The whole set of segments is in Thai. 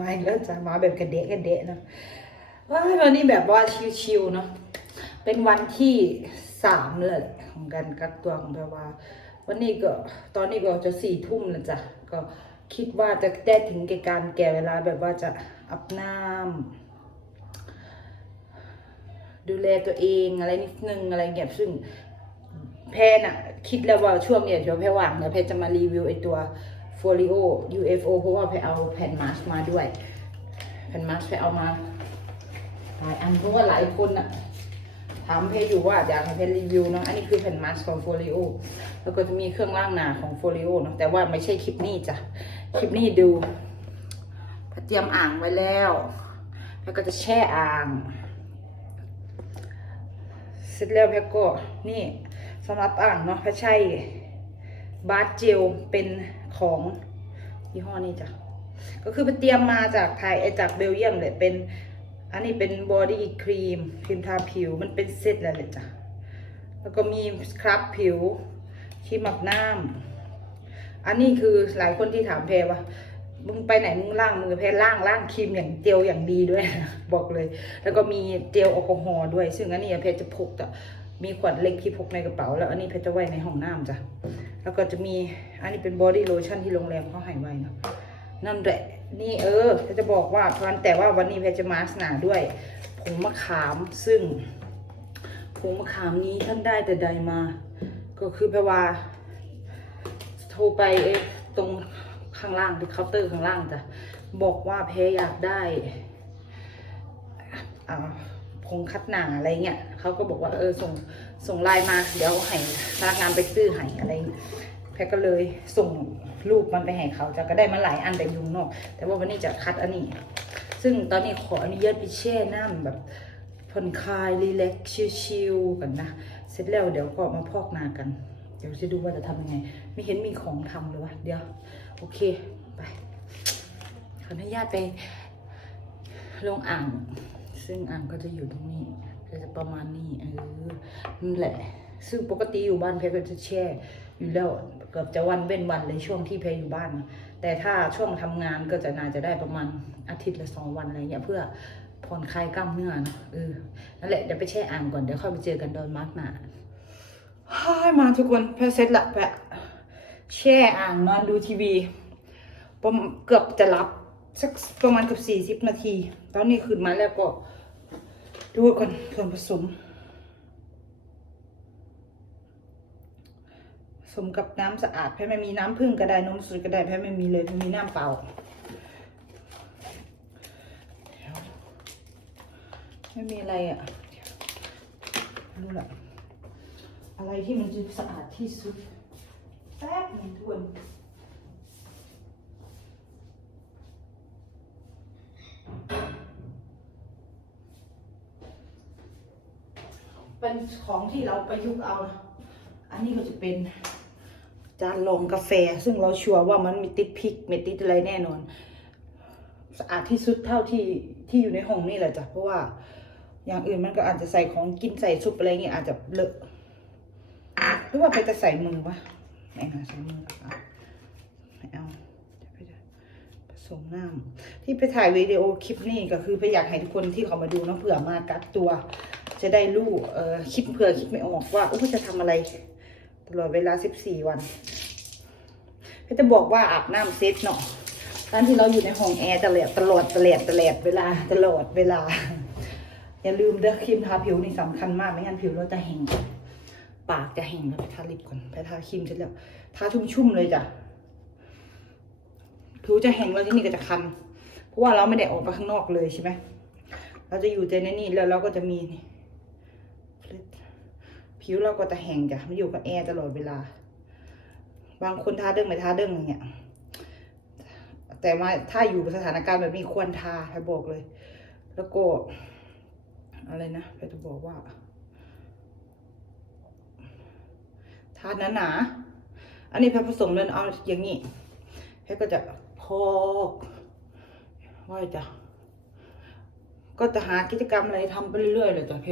มาแล้วมาอีกแล้วจ้ะมาแบบกระเดะกระเดะนะว้าวันนี้แบบว่าชิวๆเนาะเป็นวันที่สามเลยของการกักตัวของแปลว่า วันนี้ก็ตอนนี้ก็จะสี่ทุ่มแล้วจ้ะก็คิดว่าจะได้ถึงแก่การแก่เวลาแบบว่าจะอาบน้ำดูแลตัวเองอะไรนิดนึงอะไรเงี้ยซึ่งแพนอะคิดแล้วว่าช่วงเนี้ยเดี๋ยวแพรว่างเดี๋ยวแพรจะมารีวิวไอตัว Folio UFO เพราะว่าแพรเอาแผ่นมาสมาด้วย แผ่นมาสก์แพรเอามาหลายอันเพราะว่าหลายคนอะถามเพรอยู่ว่าอยากให้เพรรีวิวเนาะอันนี้คือแผ่นมาสของ Folio แล้วก็จะมีเครื่องล่างหนาของ Folio เนาะแต่ว่าไม่ใช่คลิปนี้จ้ะคลิปนี้ดูเตรียมอ่างไว้แล้ว แล้วก็จะแช่อ่างเสร็จแล้วแพรก็นี่สำหรับอ่างเนาะแพรใช้บาร์เจลเป็น ของยี่ห้อนี้จ้ะ ก็คือไปเตรียมมาจากไทยเอจากเบลเยียมเลยเป็น อันนี้เป็นบอดี้ครีมครีมทาผิวมันเป็นเซตแล้วเลยจ้ะ แล้วก็มีสครับผิวครีมหมักน้ำอันนี้คือหลายคนที่ถามแพรว่ามึงไปไหนมึงล้างมือแพรล้างล้างครีมอย่างเจลอย่างดีด้วยนะบอกเลย แล้วก็มีเจลแอลกอฮอล์ด้วย ซึ่งอันนี้แพรจะพกแต่มีขวดเล็กที่พกในกระเป๋า แล้วอันนี้แพรจะไว้ในห้องน้ำจ้ะแล้วก็จะมี อันนี้เป็นบอดี้โลชั่นที่โรงแรมเขาให้ไว้นะนั่นแหละนี่เออจะบอกว่าวันแต่ว่าวันนี้แพจะมาสนาด้วยผงมะขามซึ่งผงมะขามนี้ท่านได้แต่ใดมา ก็คือแปลว่าโทรไปเอตรงข้างล่างที่เคาน์เตอร์ข้างล่างจ้ะบอกว่าแพ้อยากได้อ่าผงคัดหนาอะไรเงี้ยเขาก็บอกว่าเออส่งส่งไลน์มา เดี๋ยวให้พนักงานไปซื้อให้อะไรเงี้ย แพ้ก็เลยส่งรูปมันไปให้เขาจะก็ได้มาหลายอันแต่ยุงนอกแต่ว่าวันนี้จะคัดอันนี้ ซึ่งตอนนี้ขออนุญาตไปแช่น้ำแบบผ่อนคลายรีแลกซ์ชิลๆกันนะ เสร็จแล้วเดี๋ยวก็มาพอกหนากัน เดี๋ยวจะดูว่าจะทำยังไง ไม่เห็นมีของทำเลยวะเดี๋ยว โอเคไปขออนุญาตไปลงอ่าง ซึ่งอ่างก็จะอยู่ตรงนี้ก็จะประมาณนี้เออนั่นแหละ ซึ่งปกติอยู่บ้านเพก็จะแช่อยู่แล้ว เกือบจะวันเว้นวันเลยช่วงที่เพยอยู่บ้าน แต่ถ้าช่วงทำงานก็จะน่าจะได้ประมาณอาทิตย์ละสองวันอะไรเงี้ยเพื่อผ่อนคลายกล้ามเนื้อนอะเออนั่นแหละเดี๋ยวไปแช่อ่างก่อนเดี๋ยวค่อยไปเจอกันตอนมาร์กหนาฮ้ายมาทุกคนแพรเสร็จละแพรแช่อ่างนอนดูทีวีประมเกือบจะรับสักประมาณเกือบสี่สิบนาที ตอนนี้ขึ้นมาแล้วก็ดูก่อนส่วนผสม สมกับน้ำสะอาดแพรไม่มีน้ำผึ้งก็ได้นมสดก็ได้แพรไม่มีเลยแพรมีน้ำเปล่าไม่มีอะไรอะรู้ละอะไรที่มันจะสะอาดที่สุดแป๊บนึงทวนเป็นของที่เราประยุกต์เอา อันนี้ก็จะเป็น จานรองกาแฟ ซึ่งเราชัวร์ว่ามันม่ติดพริกไม่ติดอะไรแน่นอน สะอาดที่สุดเท่าที่ที่อยู่ในห้องนี่แหละจ้ะเพราะว่า อย่างอื่นมันก็อาจจะใส่ของกินใส่ซุปอะไรเงี้ยอาจจะเลอะหรือว่าไปจะใส่มือวะไม่นะใส่มืออะไม่เอาผสมน้ำที่ไปถ่ายวิดีโอคลิปนี้ก็คือไปอยากให้ทุกคนที่เขามาดูเนาะเผื่อมากักตัว จะได้รู้เอ่อคิดเผื่อคิดไม่ออกว่าโอ้จะทำอะไร ตลอดเวลาสิบสี่วันก็จะบอกว่าอาบน้ำเซ็ตเนาะตอนที่เราอยู่ในห้องแอร์ตลอดตลอดตลอดตลอดเวลาตลอดเวลา อย่าลืมเด้อครีมทาผิวนี่สำคัญมากไม่งั้นผิวเราจะแห้งปากจะแห้งแล้วไปทาลิปก่อนไปทาครีมเสร็จแล้วทาชุ่มๆเลยจ้ะผิวจะแห้งแล้วที่นี่ก็จะคัน เพราะว่าเราไม่ได้ออกไปข้างนอกเลยใช่ไหมเราจะอยู่แต่ในนี่แล้วเราก็จะมีนี่ ผิวเราก็จะแห้งจ้ะมันอยู่กับแอร์ตลอดเวลา บางคนทาเด้งไม่ทาเด้งอย่างเงี้ยแต่ว่าถ้าอยู่สถานการณ์แบบนี้ควรทาให้บอกเลย แล้วก็อะไรนะไปจะบอกว่าทานหนาๆอันนี้แพรผสมเลยเอาอย่างนี้แพรก็จะพอกว่าจะก็จะหากิจกรรมอะไรทำไปเรื่อยๆเลยจ้ะแพ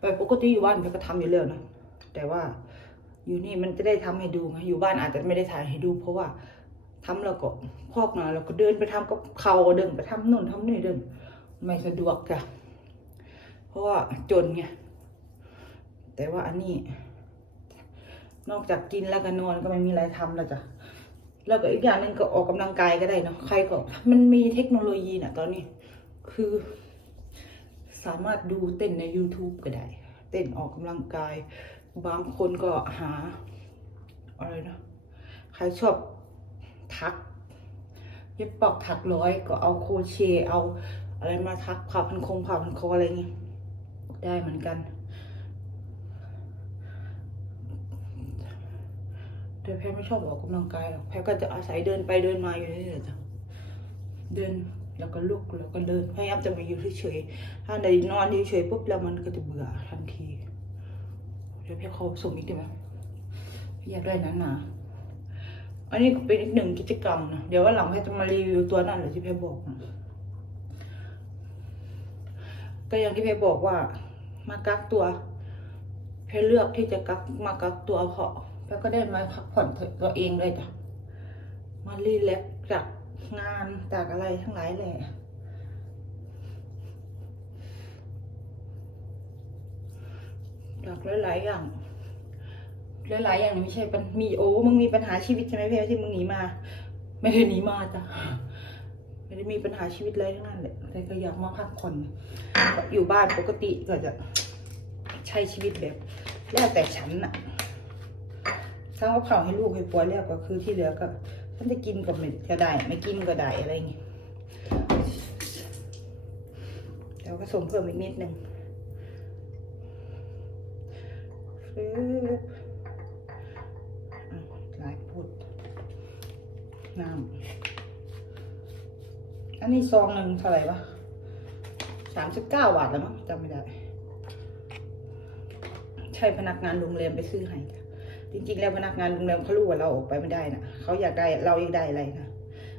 ไปปกติอยู่บ้านแพก็ทำอยู่แล้วนะ แต่ว่าอยู่นี่มันจะได้ทำให้ดูไงอยู่บ้านอาจจะไม่ได้ถ่ายให้ดู เพราะว่าทำแล้วก็พอกหนาแล้วก็เดินไปทำกับเขาเดินไปทำนู่นทำนี่เดินไม่สะดวกจ้ะเพราะว่าจนไงแต่ว่าอันนี้ นอกจากกินแล้วก็นอนก็ไม่มีอะไรทำแล้วจ้ะแล้วก็อีกอย่างหนึ่งก็ออกกำลังกายก็ได้เนาะใครก็มันมีเทคโนโลยีน่ะตอนนี้ คือ สามารถดูเต้นใน YouTube ก็ได้ เต้นออกกำลังกาย บางคนก็หาอะไรนะใครชอบทัก เย็บปอกถักร้อยก็เอาโคเชเอาอะไรมาทักผ่าพันคงผ่าพันคออะไรเงี้ยได้เหมือนกันแต่แพรไม่ชอบออกกำลังกายหรอกแพรก็จะอาศัยเดินไปเดินมาอยู่นี่แหละจ้ะเดินแล้วก็ลุกแล้วก็เดินพยายามจะมาอยู่เฉยๆถ้าในนอนเฉยๆปุ๊บแล้วมันก็จะเบื่อทันที เดี๋ยวแพรเขาส่งอีกด้ไหมอยากได้นั้นนะอันนี้เป็นอีกหนึ่งกิจกรรมนะเดี๋ยววันหลังพทย์จะมารีวิวตัวนั่นแหละที่พทย์บอกนะก็อย่างที่พทย์บอกว่า มากักตัวพทย์เลือกที่จะกักมากักตัวเพราะพทย์ก็ได้มาพักผ่อนตัวเองเลยจ้ะมารีแลกซ์จากงานจากอะไรทั้งหลายแหละ จากหลายๆอย่างหลายๆอย่างไม่ใช่ปัญมีโอ้มึงมีปัญหาชีวิตใช่ไหมเพี่ที่มึงหนีมา ไม่ได้หนีมาจ้ะไม่ได้มีปัญหาชีวิตอะไรทั้งนั้นแหละแต่ก็อยากมาพักผ่อนอยู่บ้านปกติก็จะใช้ชีวิตแบบ แล้วแต่ฉันน่ะถ้าเขาเผาให้ลูกให้ปัวแล้วก็คือที่เหลือก็ฉันจะกินก็ไม่ก็ได้ ไม่กินก็ได้อะไรอย่างงี้เดี๋ยวก็ส่งเพิ่มอีกนิดนึง ฟึ๊บอะหลายพูดน้ำอันนี้ซองหนึ่งเท่าไหร่วะสามสิบเก้าบาทแล้วมั้งจำไม่ได้ ใช่พนักงานโรงแรมไปซื้อให้จริงๆ แล้วพนักงานโรงแรมเขารู้ว่าเราออกไปไม่ได้นะเขาอยากได้เราอยากได้อะไรนะ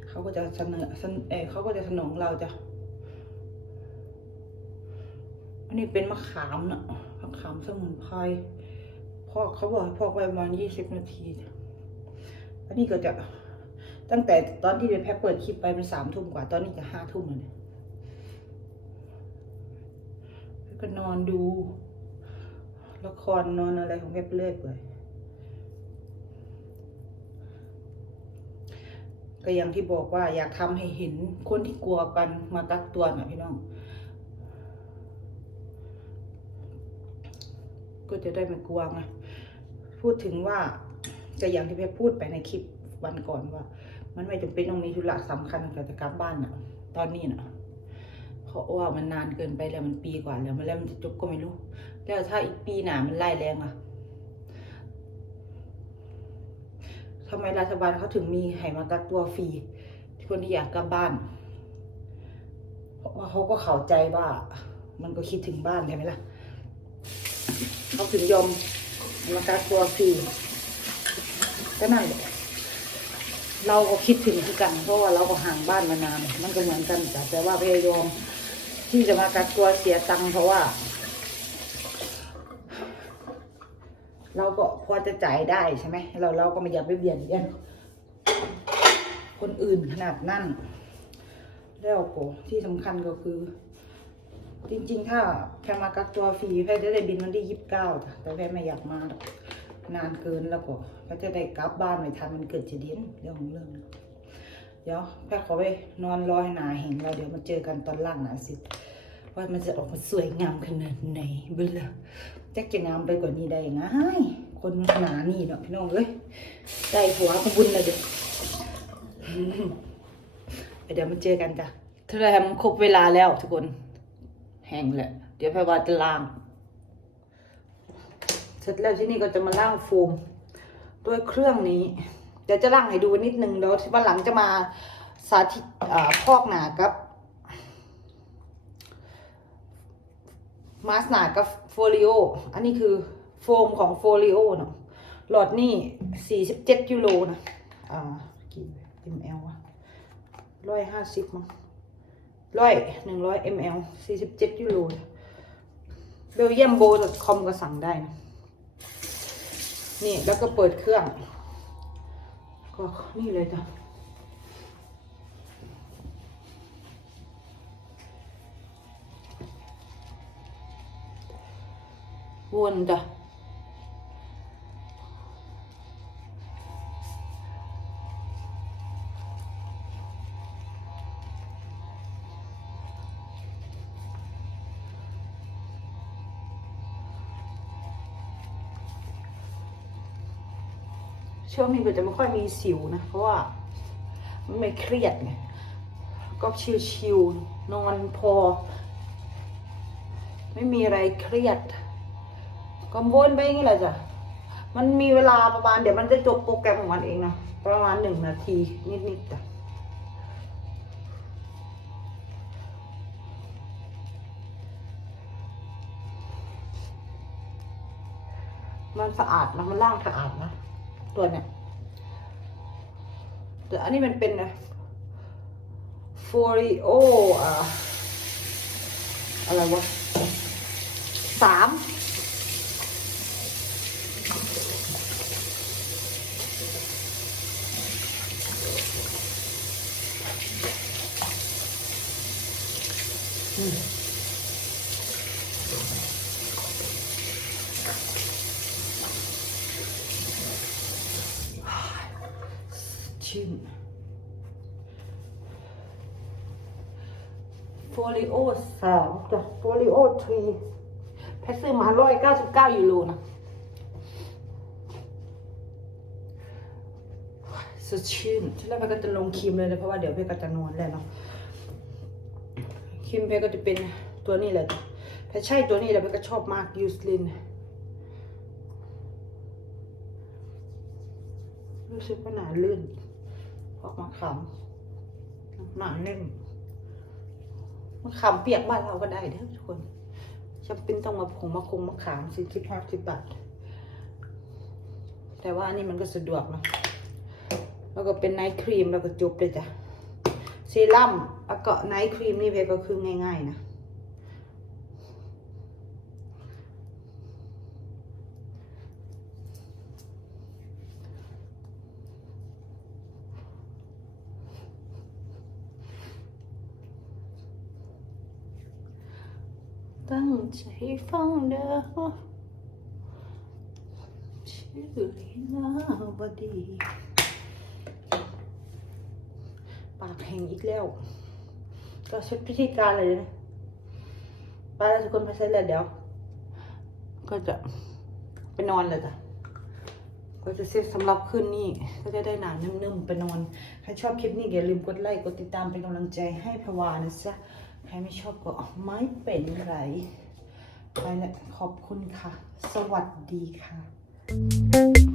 เขาก็จะเสนอเสนอเอเขาก็จะสนองเราจะอันนี้เป็นมะขามนะมะขามสมุนไพร อกเขาบอกให้พอกไว้ประมาณยี่สิบนาทีอันนี้ก็จะตั้งแต่ตอนที่เดนแพ็คเปิดคลิปไปมันสามทุ่มกว่า ตอนนี้จะห้าทุ่มแล้วเนี่ยก็นอนดูละครนอนอะไรของแพ็คเรื่อยเปื่อยก็อย่างที่บอกว่าอยากทำให้เห็นคนที่กลัวกันมากักตัวน่ะพี่น้อง ก็จะได้ไม่กลัวไง พูดถึงว่าจะอย่างที่เพี่พูดไปในคลิปวันก่อนว่า มันไม่จำเป็นต้องมีธุระสำคัญกับจะกลับบ้านนะตอนนี้นะเพราะว่ามันนานเกินไปแล้วมันปีกว่าแล้วมันแล้วมันจะจบก็ไม่รู้ แล้วถ้าอีกปีหนามันไล่แรงอะทำไมรัฐบาลเขาถึงมีให้มากักตัวฟรีคนที่อยากกลับบ้านเพราะว่าเขาก็เข้าใจว่า มันก็คิดถึงบ้านใช่ไหมล่ะเขาถึงยอม มากักตัวฟรีก็นั่นแหละเราก็คิดถึงคือกัน เพราะว่าเราก็ห่างบ้านมานานมันก็เหมือนกันจ้ะแต่ว่าพยายามที่จะมากักตัวเสียตังค์เพราะว่า เราก็พอจะจ่ายได้ใช่ไหมเราเราก็ไม่อยากไปเบียดเบียนคนอื่นขนาดนั้นแล้วก็ที่สำคัญก็คือ จริง ๆ ถ้าแพรมากักตัวฟรีแพรจะได้บินวันที่ยี่สิบเก้าจ้ะแต่แพรไม่อยากมาหรอกนานเกินแล้วก็แพรจะได้กลับบ้านไม่ทันมันเกิดจะเดียนเรื่องของเรื่อง เดี๋ยวแพรขอไปนอนรอให้หนาเห็นเราเดี๋ยวมาเจอกันตอนล่างหนาสิว่ามันจะออกมาสวยงามขนาดไหนเบิ่งละจะจะงามไปกว่านี้ได้ยังไงคนหนานี่เนาะพี่น้องเอ้ยได้ผัวขบุญเลยเด็กเดี๋ยวมาเจอกันจ้ะเท่าไหรมครบเวลาแล้วทุกคน แห้งแหละ เดี๋ยวไปว่าจะล้าง เสร็จแล้วที่นี่ก็จะมาล้างโฟมด้วยเครื่องนี้ เดี๋ยวจะล้างให้ดูนิดนึงแล้ววันหลังจะมาสาธิตพอกหนากับมาสหนากับโฟลิโอ อันนี้คือโฟมของโฟลิโอเนาะ หลอดนี่สี่สิบเจ็ดยูโรนะ อ่า กี่ ml วะร้อยห้าสิบมั้ง ร้อยหนึ่งร้อยมลสี่สิบเจ็ดยูโรเบลเยียมโบคอมก็สั่งได้นะนี่แล้วก็เปิดเครื่อง ก็นี่เลยจ้ะวนจ้ะ ช่วงนี้มันจะไม่ค่อยมีสิวนะ เพราะว่าไม่เครียดไงก็ชิวๆนอนพอ ไม่มีอะไรเครียดก็วนไปอย่างนี้แหละจ้ะมันมีเวลาประมาณเดี๋ยวมันจะจบโปรแกรมของมันเองนะประมาณหนึ่งนาทีนิดๆจ้ะมันสะอาดนะมันล่างสะอาดนะ ตัวเนี้ยแต่อันนี้มันเป็นฟอริโออะอะไรวะสามอืม ชื่นโฟลิโอสามจ้ะโฟลิโอทรีแพทซื้อมาร้อยเก้าสิบเก้ายูโรนะสดชื่นที่แรกเพก็จะลงครีมเลยนะเพราะว่าเดี๋ยวเพชรก็จะนอนแล้วเนาะครีมเพชรก็จะเป็นตัวนี้แหละเพชรใช่ตัวนี้แหละเพชรก็ชอบมากยูสลินรู้สึกว่าหนาลื่น ออกมาขำหนาเล่นมะขามเปียกบ้านเราก็ได้เด้อทุกคนจำเป็นต้องมาผงมะคงมะขามสิสิบห้าสิบบาท แต่ว่าอันนี้มันก็สะดวกนะแล้วก็เป็นไนท์ครีมแล้วก็จบเลยจ้ะเซรั่มแล้วก็ไนท์ครีมนี่เพก็คือง่ายๆนะ ตั้ง ใจฟังเด้อชื่อลีนาบดีปากแห้งอีกแล้ว ก็เช็ดพิธีการเลยนะไปแล้วทุกคนไปเสร็จแล้วเดี๋ยว ก็จะไปนอนเลยจ้ะก็จะเสร็จสำหรับคืนนี้ก็จะได้หนานุ่มๆไปนอน ใครชอบคลิปนี้อย่าลืมกดไลค์กดติดตามเป็นกำลังใจให้พวานะจ๊ะใครไม่ชอบก็ไม่เป็นไร ไปแล้วขอบคุณค่ะ สวัสดีค่ะ